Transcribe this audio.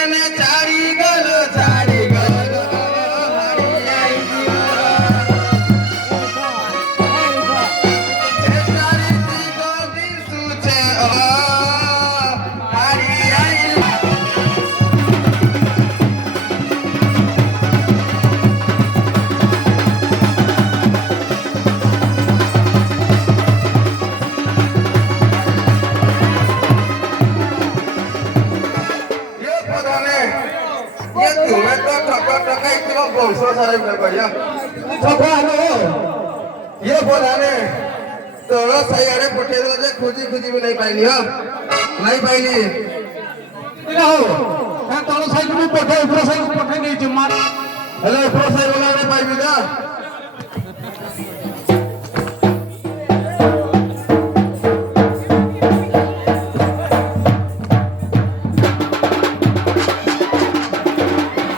એને ચાડી ગલો હારી આઈ એ તારી થી ગોદી શું છે હારી આઈ तुम्हें तो टका इतना बोलसो सारे कर भैया टका लो ये बोला ने तो सही अरे पुठे तो खुजी खुजी भी नहीं पाइली हो नहीं पाइली ना हो क्या तोलो साइड में पठे ऊपर साइड पठे नहीं जुम्मा हेलो ऊपर साइड वाला नहीं पाई भी ना